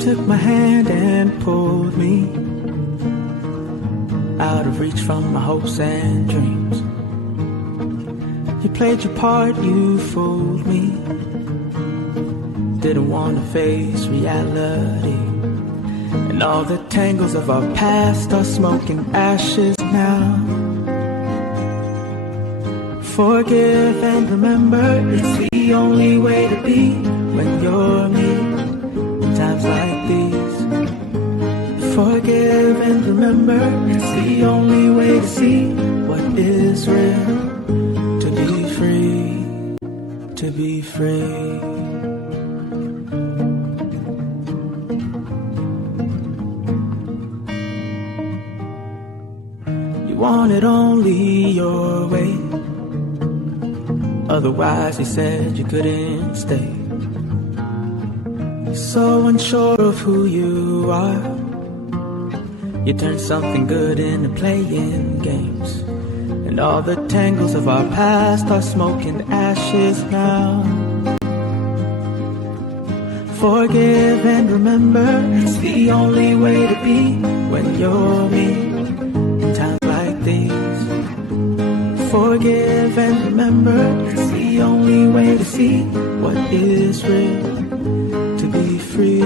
took my hand and pulled me out of reach from my hopes and dreams. You played your part, you fooled me. Didn't want to face reality. And all the tangles of our past are smoking ashes now. Forgive and remember, it's the only way to be when you're me. In times like these, forgive and remember, it's the only way to see what is real. To be free, to be free. You wanted only your way. Otherwise, he said you couldn't stay. You're so unsure of who you are. You turned something good into playing games. And all the tangles of our past are smoking ashes now. Forgive and remember, it's the only way to be when you're me. In times like these, forgive and remember, it's the only way to see what is real. To be free.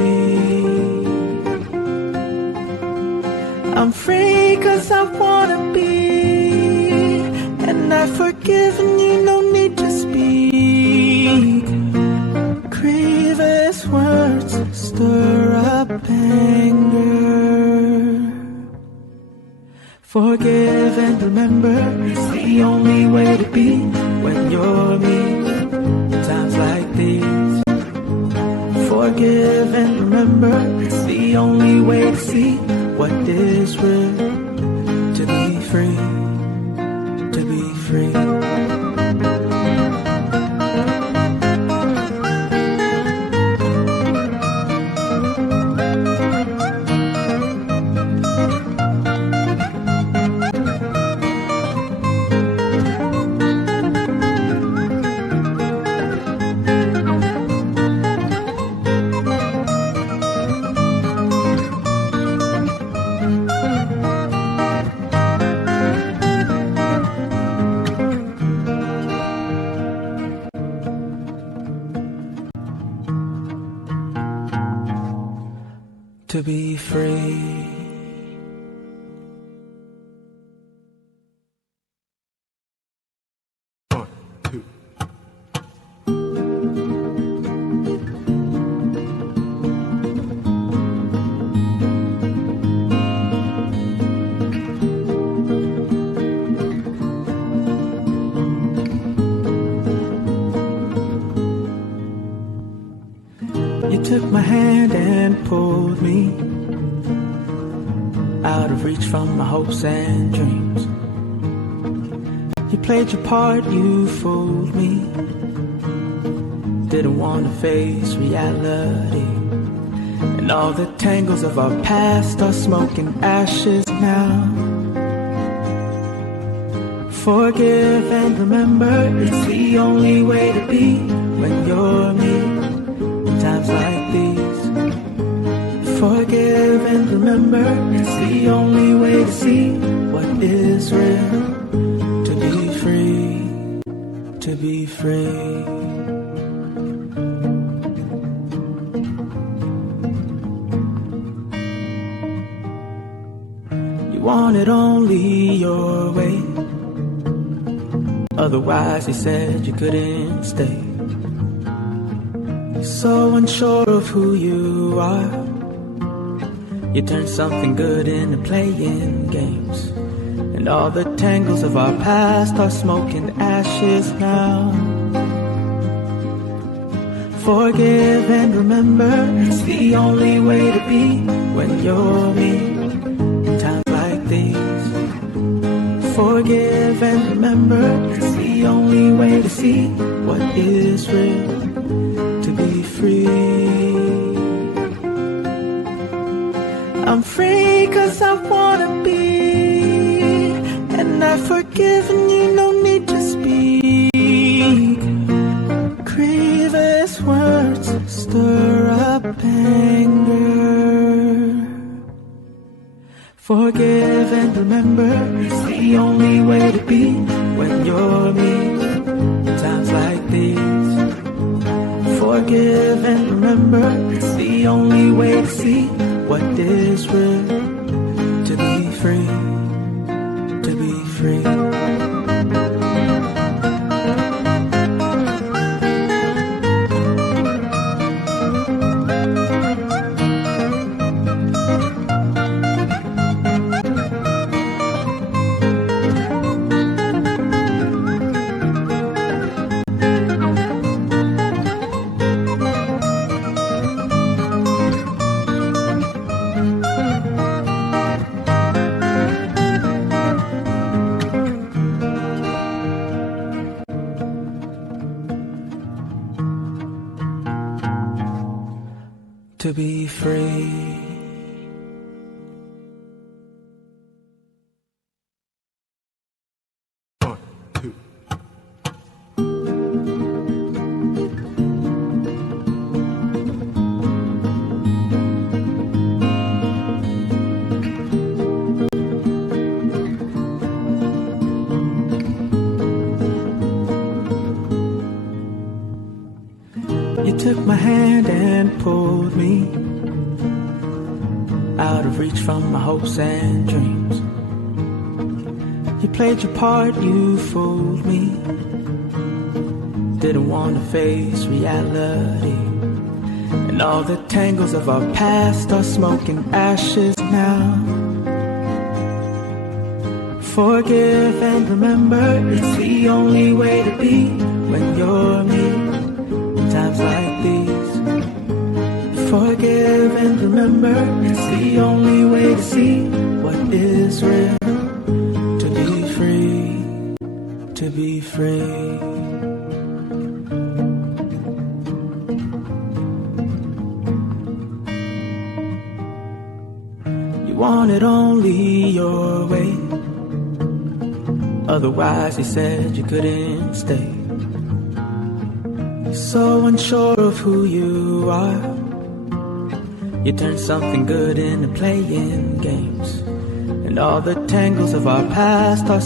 I'm free 'cause I wanna be, and I've forgiven you, no need to speak. Grievous words stir up anger. Forgive and remember, it's the only way to be when you're me. In times like these, forgive and remember, it's the only way to see what is real. To be free, to be free. To be free. You took my hand and pulled me out of reach from my hopes and dreams. You played your part, you fooled me. Didn't want to face reality. And all the tangles of our past are smoking ashes now. Forgive and remember, it's the only way to be when you're me. In times like these, forgive and remember, it's the only way to see what is real. To be free, to be free. You wanted only your way. Otherwise, he said you couldn't stay. You're so unsure of who you are. You turned something good into playing games. And all the tangles of our past are smoking ashes now. Forgive and remember, it's the only way to be when you're me. In times like these, forgive and remember, it's the only way to see what is real. To be free. I'm free 'cause I wanna be, and I've forgiven you, no need to speak. Grievous words stir up anger. remember it's the only way to be when you're me. In times like these, forgive and remember it's the only way to see what is real. To be free, to be free. To be free. You took my hand and pulled me out of reach from my hopes and dreams. You played your part, you fooled me. Didn't want to face reality. And all the tangles of our past are smoke and ashes now. Forgive and remember it's the only way to be when you're me. In times like these, forgive and remember it's the only way to see what is real. To be free, to be free. You wanted only your way, otherwise you said you couldn't stay. You're so unsure of who you are. You turned something good into playing games. And all the tangles of our past are